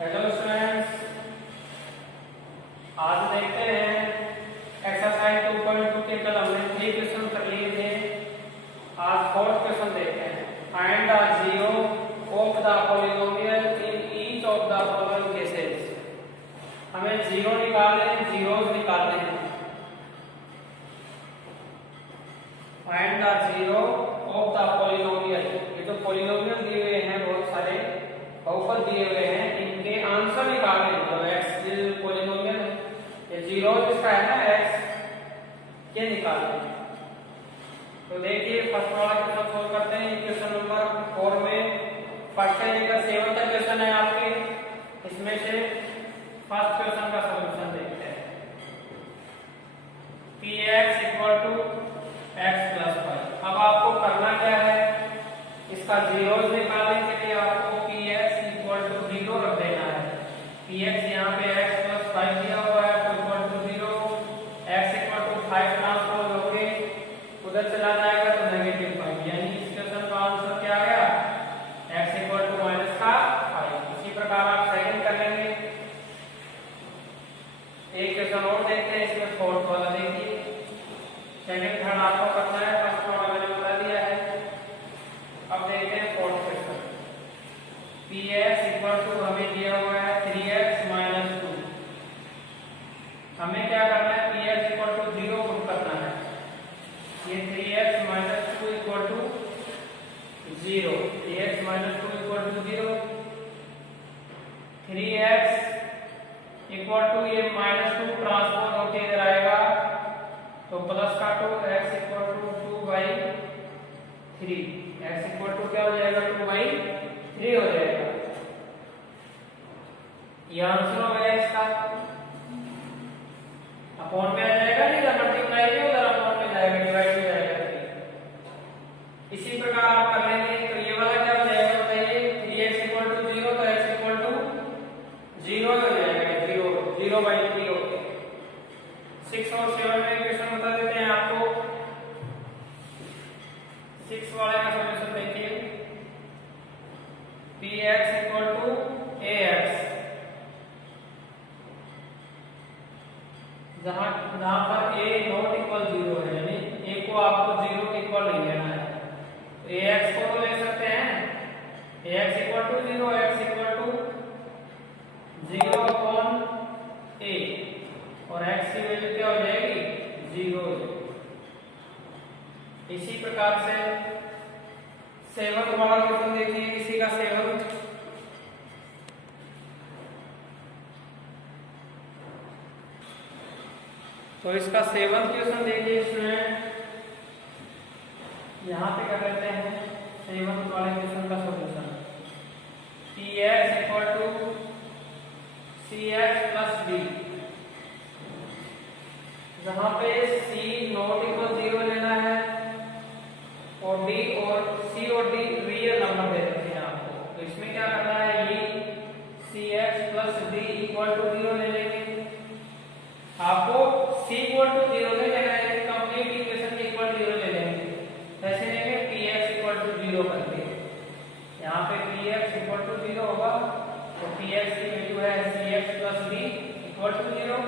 Hello students, आज देखते हैं एक्सरसाइज 2.2 के कल हमने 3 क्वेश्चन कर लिए थे। आज 4th क्वेश्चन देखते हैं। Find the zero of the polynomial in each of the following cases. हमें जीरो निकालने हैं, जीरोस निकालने हैं। Find the zero of the polynomial. ये जो पॉलिनोमियल दिए हुए हैं, बहुत सारे बहुपद दिए हुए हैं, इनके आंसर निकालने हैं। मतलब एक्स पॉलिनोमियल ये जीरो जिसका है ना एक्स के निकालने हैं। तो देखिए फर्स्ट वाला क्वेश्चन सोल्व करते हैं। क्वेश्चन नंबर 4 में फर्स्ट से लेकर 7 तक क्वेश्चन है आपके। इसमें से फर्स्ट क्वेश्चन का सॉल्यूशन देखते हैं। px equal to x plus y. अब आपको करना क्या है, इसका जीरोस निकालने के लिए आपको px इक्वल टू 0 रख देना है। px यहाँ पे x प्लस 5 दिया हुआ है तो equal to 0। x equal to 5 transpose होके उधर चला जाएगा तो नेगेटिव 5, यानी इस क्वेश्चन का आंसर क्या आया, x इक्वल टू माइनस का 5। इसी प्रकार आप सेकंड कर लेंगे। एक क्वेश्चन और देखते हैं, इसमें फोर्थ वाला देखिए। सेकंड थर्ड आपको करना है, फर्स्ट वाला मैंने बता दिया है। अब देखते हैं fourth question. px equal to हमें दिया हुआ है 3x माइनस 2। हमें क्या करना है, px इक्वल टू 0 पुट करना है। ये 3x minus 2 equal to 0। 3x minus 2 equal to 0। 3x equal to ये माइनस 2 ट्रांसपोज होके इधर आएगा तो प्लस का 2, x equal to 2/3। x equal to क्या हो जाएगा, 2/3 हो जाएगा। ये आंसर हो गया इसका। अपॉन में आ जाएगा, नहीं तो मल्टीप्लाई नहीं, उधर अपॉन में जाएगा, डिवाइड हो जाएगा। इसी प्रकार आप कर लेंगे तो ये वाला क्या हो जाएगा बताइए, 3x इक्वल टू 0 तो x इक्वल टू 0 हो जाएगा। 0/3 हो गया। 6 और 7 में क्वेश्चन बता देते हैं आपको। 6 वाले का सॉल्यूशन देखिए। px इक्वल टू ax, जहां पर a नॉट इक्वल 0 है, यानी a को आपको 0 के इक्वल नहीं लेना है। तो ax को तो ले सकते हैं, ax equal to 0, x equal to 0 upon a, और x की वैल्यू क्या हो जाएगी, 0 हो जाएगी। इसी प्रकार से 7 वाला क्वेश्चन देखिए। इसी का 7 तो इसका 7 क्वेश्चन देखिए। इसमें यहाँ पे क्या करते हैं, 7 वाले क्वेश्चन का solution. px equal to cx plus d, जहां पे c नॉट इक्वल 0 लेना है और d और c और d रियल नंबर दे रखे हैं आपको। तो इसमें क्या करना है, ये cx plus d equal to 0 ले लेंगे। आपको c इक्वल टू 0 नहीं लेना है, कंप्लीट इक्वेशन के इक्वल 0 ले लेंगे। ऐसे लेंगे px इक्वल टू 0 करके। यहाँ पे px इक्वल टू 0 होगा तो px की वैल्यू है cx plus d equal to 0।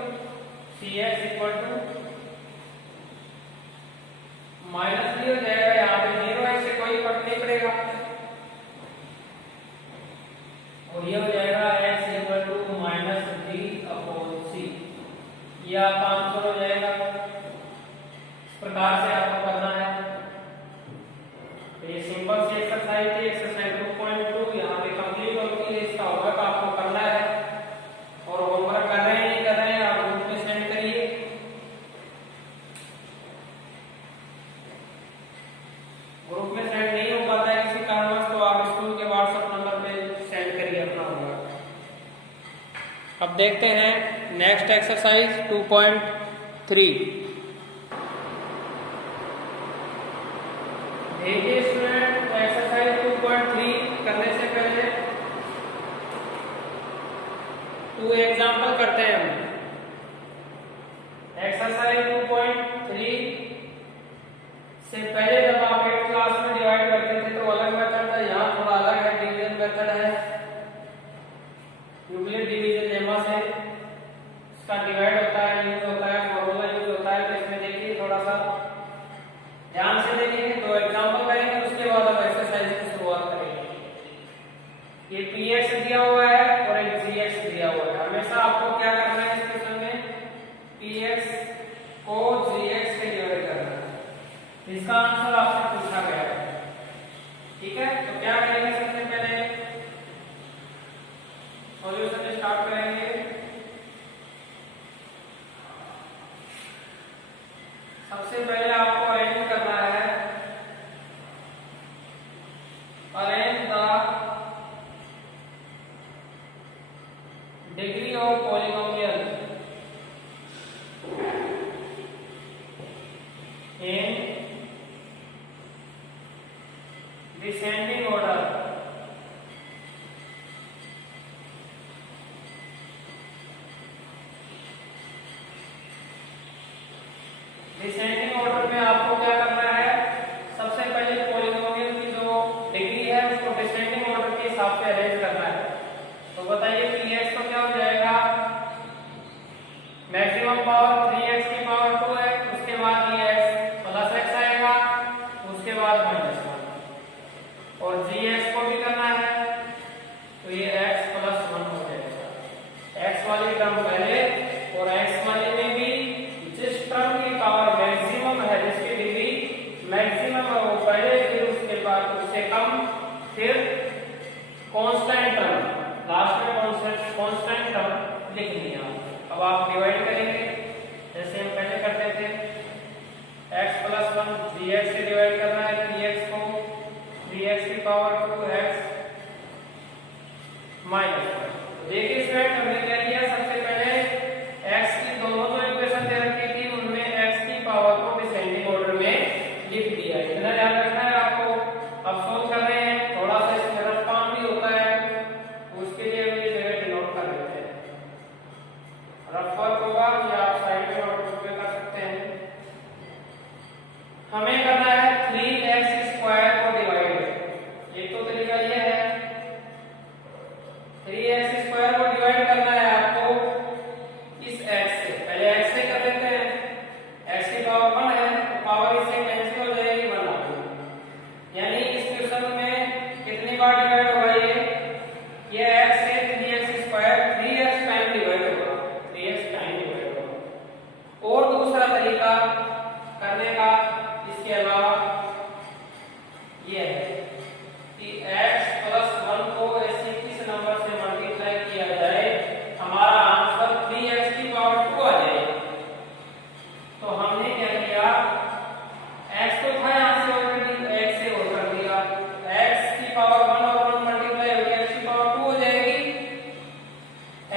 cx equal to minus d हो जाएगा। यहाँ पे 0 है, इससे कोई फर्क नहीं पड़ेगा। और ये हो जाएगा x equal to minus d upon c। ये आपका आंसर हो जाएगा। इस प्रकार से आपको करना है। तो ये सिंपल सी एक्सरसाइज थी, एक्सरसाइज 2.2 यहाँ पे कंप्लीट होगी। इसका होमवर्क आपको करना है, और होमवर्क कर रहे हैं नहीं कर रहे हैं आप ग्रुप में सेंड करिए। ग्रुप में सेंड नहीं हो पाता है किसी कारणवश तो आप स्कूल के व्हाट्सएप नंबर पे सेंड करिए अपना होमवर्क। अब देखते हैं नेक्स्ट एक्सरसाइज 2.3। देखिए स्टूडेंट, एक्सरसाइज 2.3 करने से पहले 2 एग्जांपल करते हैं हम। एक्सरसाइज 2.3 से पहले जब आप 8th क्लास में डिवाइड करते थे तो अलग मेथड था, यहाँ थोड़ा अलग है, डिवीजन मेथड है। यूक्लिड डिवीजन लेमा से इसका डिवाइड होता है, यूज होता है, फॉर्मूला यूज होता है। तो इसमें देखिए थोड़ा सा ध्यान से देखिए, दो एग्जांपल करेंगे उसके बाद हम एक्सरसाइज की शुरुआत करेंगे। ये px दिया हुआ है और एक gx दिया हुआ है। हमेशा आपको क्या करना है इस क्वेश्चन में, px को gx से डिवाइड करना है। इसका आंसर आपसे पूछा गया है, ठीक है। तो क्या करेंगे, सबसे पहले सॉल्यूशन स्टार्ट करेंगे। सबसे पहले आपको अरेंज करना है, arrange the degree of polynomial in descending order. Descending order में आपको क्या करना है, सबसे पहले पॉलीनोमियल की जो डिग्री है उसको डिसेंडिंग ऑर्डर के हिसाब से अरेंज करना है। तो बताइए px तो क्या हो जाएगा, मैक्सिमम पावर 3x की पावर 2 है, उसके बाद dx प्लस x आएगा, उसके बाद माइनस 1, और gx को भी करना है तो ये x प्लस 1 हो जाएगा। x वाली टर्म पहले और x वाली में भी जिस टर्म की पावर मैक्सिमम है, जिसकी डिग्री मैक्सिमम है वो पहले, फिर उसके बाद उससे कम, फिर कांस्टेंट टर्म, लास्ट में कांस्टेंट टर्म लिखनी है। अब आप डिवाइड करेंगे जैसे हम पहले करते थे, x प्लस 1 gx से डिवाइड करना है, px को 3x की पावर 2x माइनस 1। देखिए स्टूडेंट हमने क्या किया, सबसे पहले x की दोनों जो इक्वेशन दे रखी थी उनमें x की पावर को डिसेंडिंग ऑर्डर में लिख दिया। इतना ध्यान रखना है आपको। अब सोल्व कर रहे हैं, थोड़ा सा इसमें रफ काम भी होता है, उसके लिए हम ये जगह डिनोट कर लेते हैं। रफ वर्क होगा या आप साइड में नोटबुक पे कर सकते हैं। हमें करना है 3x स्क्वायर को डिवाइड। एक तो तरीका ये है, 3x स्क्वायर को डिवाइड करना है आपको इस x से। पहले x से कर लेते हैं, x की पावर 1 है तो पावर इससे कैंसिल हो जाएगी, 1 आ जाएगी। यानी इस क्वेश्चन में कितनी बार डिवाइड होगा ये x से 3x square 3x time divide होगा, 3x टाइम डिवाइड होगा। और दूसरा तरीका करने का इसके अलावा ये है कि x प्लस 1 को ऐसे किस नंबर से मल्टीप्लाई किया जाए हमारा आंसर 3x की पावर 2 आ जाएगी। तो हमने क्या किया, x तो था यहाँ से ऑलरेडी, x से और कर दिया, x की पावर 1 और 1 मल्टीप्लाई हो गया, x की पावर 2 हो जाएगी।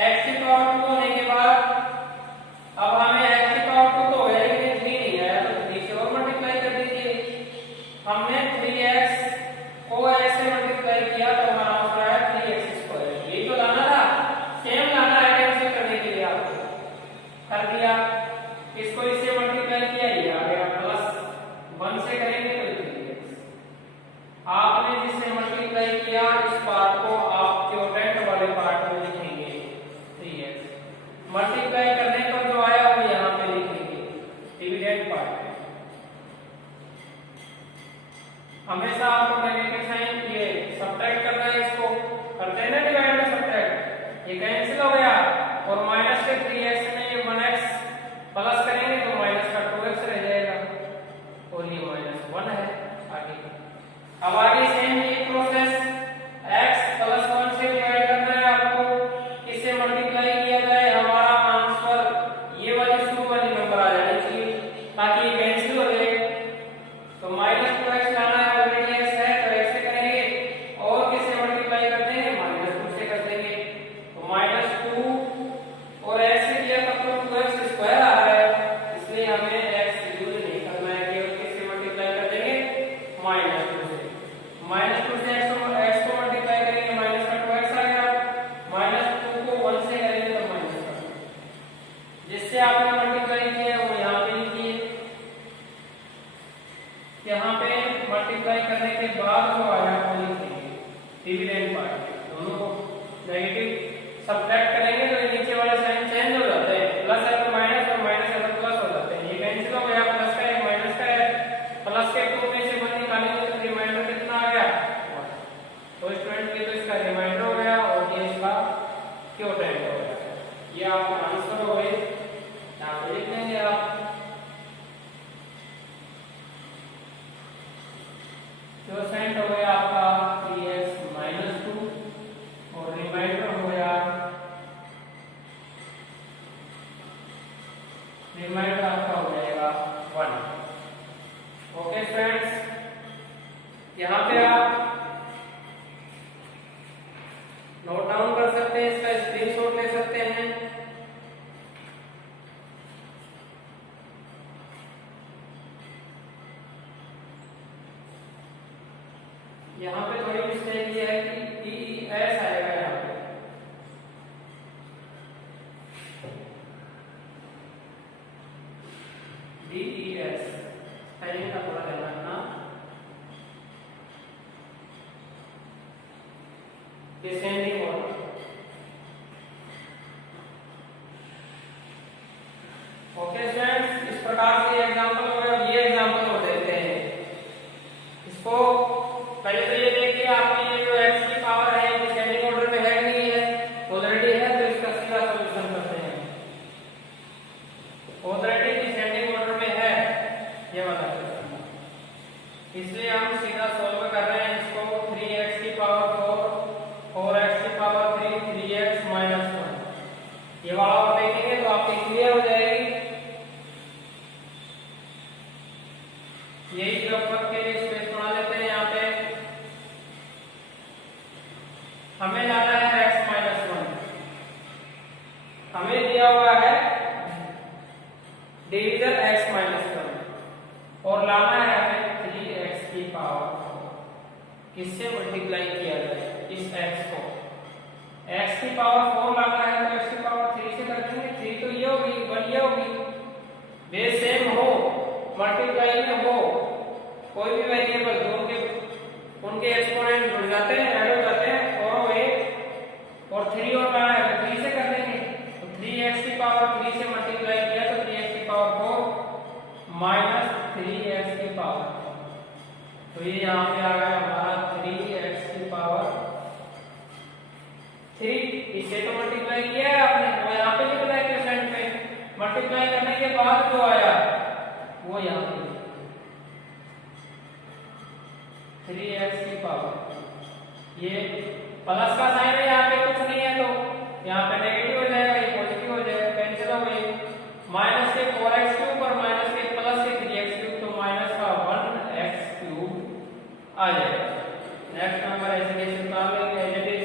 x की पावर 2 होने के बाद अब हमें x की पावर 2 तो हो जाएगी, लेकिन 3 नहीं आया तो 3 से और मल्टीप्लाई कर दीजिए। हमने 3x को x से मल्टीप्लाई किया तो हमारा आंसर आया 3x स्क्वायर। यही तो लाना था, सेम लाना है कैंसिल करने के लिए, आपको कर दिया। इसको इससे मल्टीप्लाई किया, ये आ गया प्लस 1 से करेंगे तो 3x। आपने जिससे मल्टीप्लाई मिस्टेक ये है कि ई एस आएगा यहाँ पे, डी ई एस पहले का थोड़ा ध्यान रखना। Descending order. ओके स्टूडेंट्स, इस प्रकार से एग्जांपल हो गया। ये एग्जांपल हो देते हैं इसको। पहले तो ये देखिए आपने ये जो x की पावर है डिसेंडिंग ऑर्डर में है नहीं है, ऑलरेडी है, तो इसका सीधा सॉल्यूशन करते हैं। ऑलरेडी डिसेंडिंग ऑर्डर में है ये वाला क्वेश्चन, इसलिए हम सीधा सॉल्व कर रहे हैं इसको। 3x की पावर 4, 4x की पावर 3, 3x माइनस 1, ये वाला और देखेंगे तो आपकी क्लियर हो जाएगी। यही जो पद के लिए स्पेस बना लेते हैं यहाँ पे। हमें लाना है x माइनस 1, हमें दिया हुआ है डिवीजन x माइनस 1 और लाना है हमें 3x की पावर 4। किससे मल्टीप्लाई किया जाए इस x को? x की पावर 4 लाना है तो x की पावर 3 से कर देंगे। 3 तो ये होगी, 1 ये होगी, बेस सेम हो, मल्टीप्लाई में हो, कोई भी वेरिएबल जो उनके एक्सपोनेंट जुड़ जाते हैं, ऐड हो जाते हैं, और वो 1 और 3 और लाना है तो 3 से कर देंगे। तो 3x की पावर 3 से मल्टीप्लाई किया तो 3x की पावर 4 माइनस 3x की पावर, तो ये यहाँ पे आ गया हमारा 3x की पावर 3। इसे तो मल्टीप्लाई किया है आपने, वो यहाँ पे लिख रहा है क्वेश्चन पे। मल्टीप्लाई करने के बाद जो आया वो यहाँ पे 3x की पावर, ये प्लस का साइन है यहाँ पे, कुछ नहीं है तो यहाँ पे नेगेटिव हो जाएगा, ये पॉजिटिव हो जाएगा, कैंसिल हो गई। माइनस के 4x क्यूब और माइनस के प्लस के 3x क्यूब, तो माइनस का 1x क्यूब आ जाएगा। नेक्स्ट नंबर ऐसे कैसे निकाल लेंगे एज इट इज।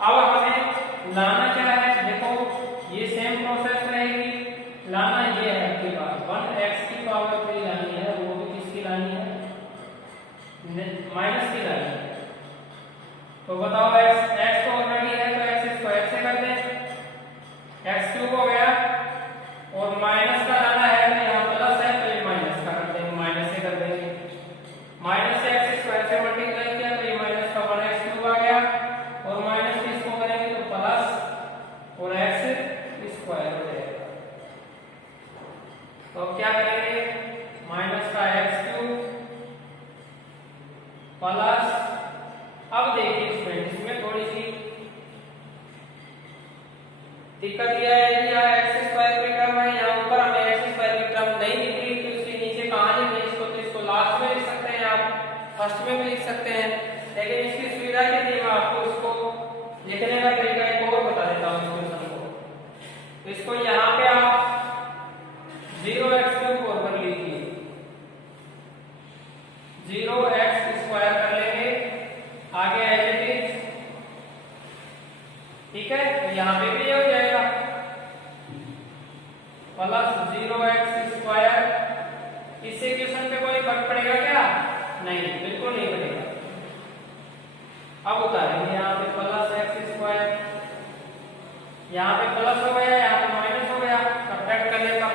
अब हमें लाना क्या है, देखो ये सेम प्रोसेस रहेगी। लाना ये है कि 1x की पावर 3 लानी है, वो भी किसकी लानी है? माइनस की लानी है। तो बताओ x तो ऑलरेडी है तो x स्क्वायर से कर दें, x क्यूब हो गया, और माइनस का लाना है तो यहाँ प्लस है तो ये माइनस का कर देंगे, माइनस से कर देंगे। माइनस से x स्क्वायर से मल्टीप्लाई किया तो ये माइनस का 1x क्यूब आ गया, और माइनस से इसको करेंगे तो प्लस और x स्क्वायर हो जाएगा। तो अब क्या करेंगे, माइनस का x क्यूब प्लस, अब देखिए स्टूडेंट इसमें थोड़ी सी दिक्कत यह है कि यहाँ एक्स स्क्वायर की टर्म है, यहाँ ऊपर हमें एक्स स्क्वायर की टर्म नहीं दिख रही, तो इसके नीचे कहाँ लिखें इसको? तो इसको लास्ट में लिख सकते हैं आप, फर्स्ट में भी लिख सकते हैं, लेकिन इसकी सुविधा के लिए मैं आपको इसको लिखने का तरीका एक और बता देता हूँ इस क्वेश्चन को। तो इसको यहाँ पे आप 0x क्यूब और कर लीजिए, 0x स्क्वायर कर लेंगे, आगे एज इट इज, ठीक है। तो यहाँ पे भी ये हो जाएगा प्लस 0x स्क्वायर। इससे क्वेश्चन पे कोई फर्क पड़ेगा क्या? नहीं, बिल्कुल नहीं पड़ेगा। अब उतारेंगे यहाँ पे प्लस x स्क्वायर, यहाँ पे प्लस हो गया, यहाँ पे माइनस हो गया, सब्ट्रैक्ट करने पर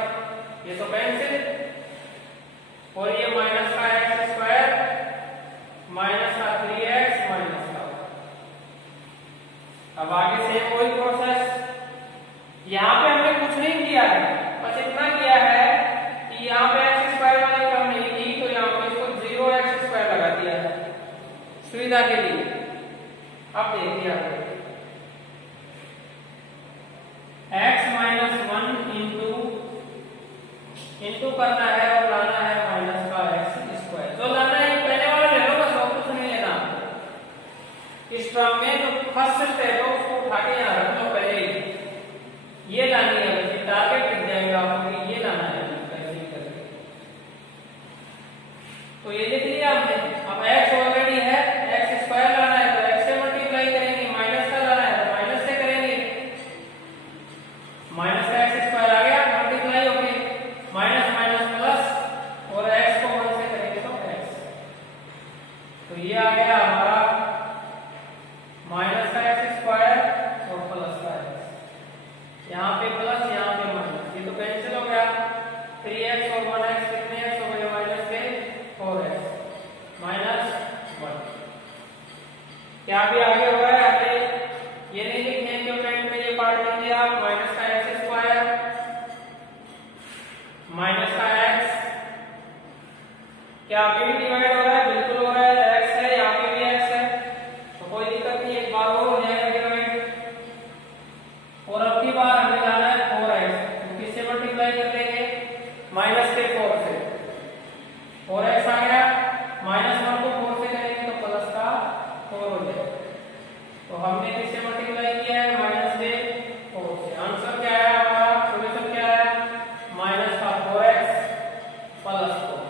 ये तो कैंसिल, और ये माइनस का x स्क्वायर माइनस का 3x माइनस का। अब आगे से कोई प्रोसेस, यहाँ पे हमने कुछ नहीं किया है, बस इतना किया है कि यहाँ पे एक्स स्क्वायर वाली टर्म नहीं थी तो यहाँ पे इसको 0x स्क्वायर लगा दिया है सुविधा के लिए। अब देखिए आगे x माइनस 1 इंटू करना है और लाना है माइनस का x स्क्वायर। जो लाना है पहले वाला ले लो, बस और कुछ नहीं लेना। इस टर्म में जो फर्स्ट है तो उसको उठा के यहाँ रख लो पहले ही। ये लानी है, वैसे टारगेट दिख जाएगा आपको, ये लाना है कैसे करके। तो ये लिख लिया हमने। अब x ऑलरेडी है, x स्क्वायर लाना है तो x से मल्टीप्लाई करेंगे, माइनस का लाना है तो माइनस से करेंगे, माइनस का x स्क्वायर आ गया मल्टीप्लाई होके, माइनस माइनस प्लस तो ये आ गया हमारा माइनस का एक्स स्क्वायर और प्लस का एक्स, यहाँ पे प्लस यहाँ पे माइनस, ये तो कैंसिल हो गया। 3x और 1x कितने x हो गए, माइनस के 4x माइनस 1। क्या भी आगे हो रहा है, हमने ये नहीं लिखे कि फ्रेंड में ये पार्ट लीजिए आप, माइनस का एक्स स्क्वायर माइनस का एक्स, क्या अभी भी डिवाइड हो रहा है, बिल्कुल हो रहा है, x है यहाँ पे भी x है, तो कोई दिक्कत नहीं, एक बार और हो जाएगा डिवाइड। और अब की बार हमें जाना है 4x, तो किससे मल्टीप्लाई कर देंगे, माइनस के 4 से, 4x आ गया, माइनस 1 को 4 से करेंगे तो प्लस का 4 हो जाएगा। तो हमने किससे मल्टीप्लाई किया है, माइनस के 4 से। आंसर क्या है हमारा, सॉल्यूशन क्या है, माइनस का 4x प्लस 4।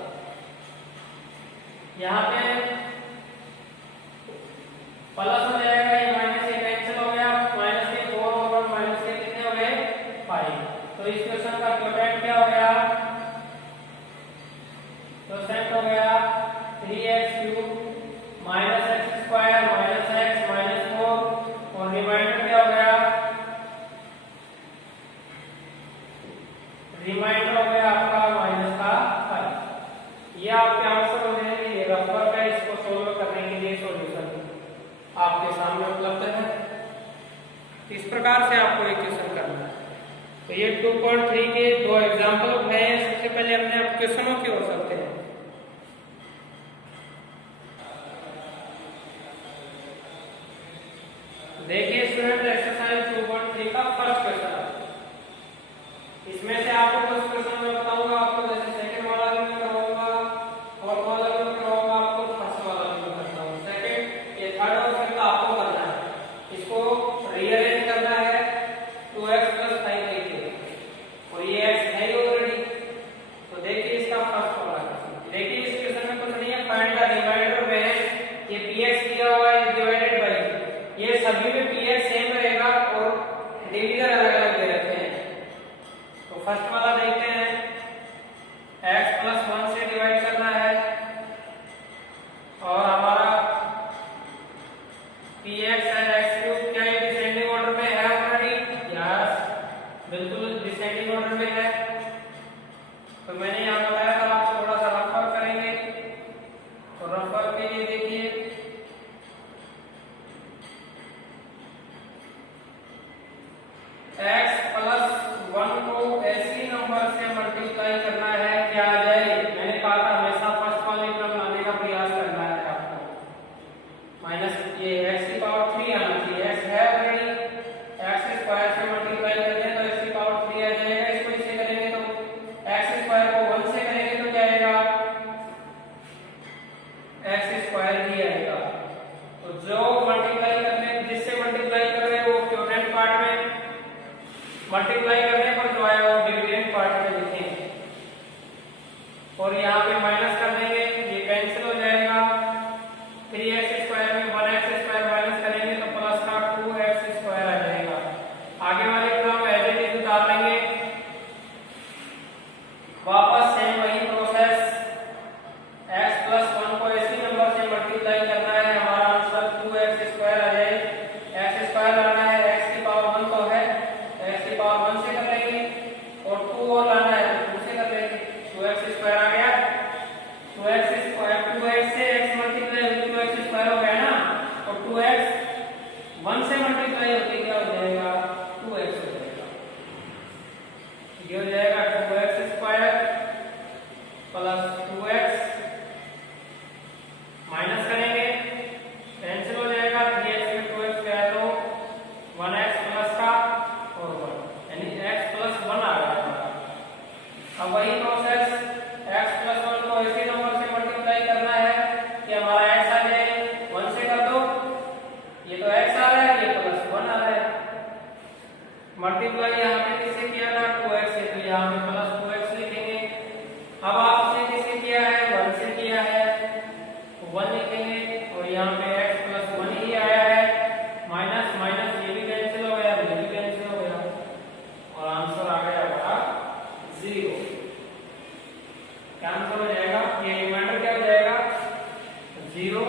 यहाँ पे प्लस हो जाएगा, ये माइनस ये कैंसिल हो गया, माइनस के 4 और 1 माइनस के कितने हो गए 5। तो इस क्वेश्चन का क्वोटिएंट क्या हो गया, क्वोटिएंट हो गया 3x³ minus x square minus x minus 4 और रिमाइंडर क्या हो गया, रिमाइंडर हो गया आपका माइनस का 5। ये आपके आंसर हो जाएंगे, ये रफर का इसको सोल्व करने के लिए सॉल्यूशन आपके सामने उपलब्ध है। इस प्रकार से आपको एक क्वेश्चन करना है। तो ये 2.3 के दो एग्जांपल उठाए हैं। सबसे पहले अपने आप क्वेश्चनों की ओर चलते हैं। देखिए स्टूडेंट, एक्सरसाइज 2.3 का फर्स्ट क्वेश्चन, इसमें से आपको कुछ क्वेश्चन मैं बताऊंगा आपको, जैसे सेकंड वाला भी मैं करवाऊंगा, फोर्थ वाला भी मैं करवाऊंगा आपको, फर्स्ट वाला भी मैं करता हूं। सेकंड ये थर्ड और फिफ्थ आपको करना है, इसको रीअरेंज करना है 2x + 5 लेके, और ये x है ही ऑलरेडी। तो देखिए इसका फर्स्ट वाला क्वेश्चन, देखिए इस क्वेश्चन में कुछ नहीं है, फाइंड द रिमाइंडर में ये px दिया हुआ है डिवाइडेड बाय, ये सभी में px सेम रहेगा और डिवीजर अलग-अलग दे रखे हैं। तो फर्स्ट वाला देखते हैं, x + 1 से डिवाइड करना है और हमारा px एंड x³ क्या ये डिसेंडिंग ऑर्डर में है ऑलरेडी, यस बिल्कुल डिसेंडिंग ऑर्डर में है। तो मैंने यहाँ बताया था आपको थोड़ा सा रफर करेंगे, तो रफर के लिए देखिए x + 1 को ऐसी नंबर से मल्टीप्लाई करना है क्या आ जाए, मैंने कहा था हमेशा फर्स्ट वाले क्रम लाने का प्रयास करना है आपको। माइनस ये x³ आना चाहिए, x है ऑलरेडी, x² से मल्टीप्लाई करते हैं तो x³ आ जाएगा, इसको इससे करेंगे तो x² को 1 से करेंगे तो क्या आएगा, x² ही आएगा। तो जो मल्टीप्लाई करने, जिससे मल्टीप्लाई कर रहे हैं वो क्वोटिएंट पार्ट में, मल्टीप्लाई करने पर जो आएगा वो डिविडेंड पार्ट में लिखेंगे, और यहाँ पे माइनस कर देंगे, ये कैंसिल हो जाएगा। 3x² में 1x² माइनस करेंगे तो प्लस का 2x² आ जाएगा। आगे वाले क्रम एज इट इज उतार लेंगे, वापस सेम वही प्रोसेस, x + 1 को ऐसी नंबर से मल्टीप्लाई करना है, हमारा आंसर 2x² आ जाए, x² लाना है, x⁻1 तो है, x⁻1 से कर लेंगे, और 2 और लाना है तो 2 से कर लेंगे, 2x² आ गया, 2x से x मल्टीप्लाई होकर 2x² हो गया ना, और 2x 1 से मल्टीप्लाई होकर क्या हो जाएगा, 2x हो जाएगा। ये हो जाएगा 2x² + 2x, माइनस करेंगे, कैंसिल हो जाएगा, 3x में 2x गया तो 1x प्लस का और 1, यानी x + 1 आ गया। अब वही प्रोसेस, x + 1 को ऐसे नंबर से मल्टीप्लाई करना है कि हमारा x आ जाए, 1 से कर दो, ये तो x आ रहा है, ये +1 आ रहा है। मल्टीप्लाई यहाँ पे किससे किया था, 2x से, तो यहाँ पे +2x लिखेंगे। अब आपने किससे किया है, 1 से किया है, 1 लिखेंगे, और यहाँ पे x + 1 ही आया है, माइनस माइनस ये भी कैंसिल हो गया, ये भी कैंसिल हो गया, और आंसर आ गया हमारा 0। क्या आंसर हो जाएगा, ये रिमाइंडर क्या हो जाएगा 0।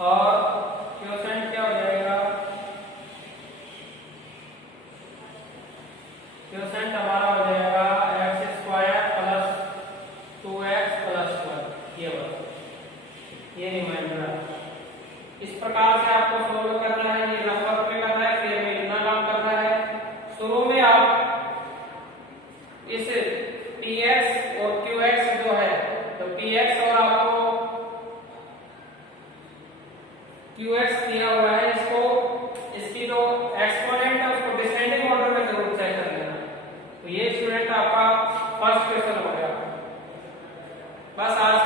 और क्वोशेंट क्या हो जाएगा, क्वोशेंट हमारा हो जाएगा x² प्लस 2x प्लस 1। ये बस ये रिमाइंडर। इस प्रकार से आपको सोल्व करना है, ये रफ वर्क में करना है, फिर में इतना काम करना है। शुरू में आप इस px और qx जो है, तो px और आपको qx दिया हुआ है, इसको इसकी जो एक्सपोनेंट है उसको डिसेंडिंग ऑर्डर में जरूर चेक कर लेना। तो ये स्टूडेंट आपका फर्स्ट क्वेश्चन हो गया। बस आज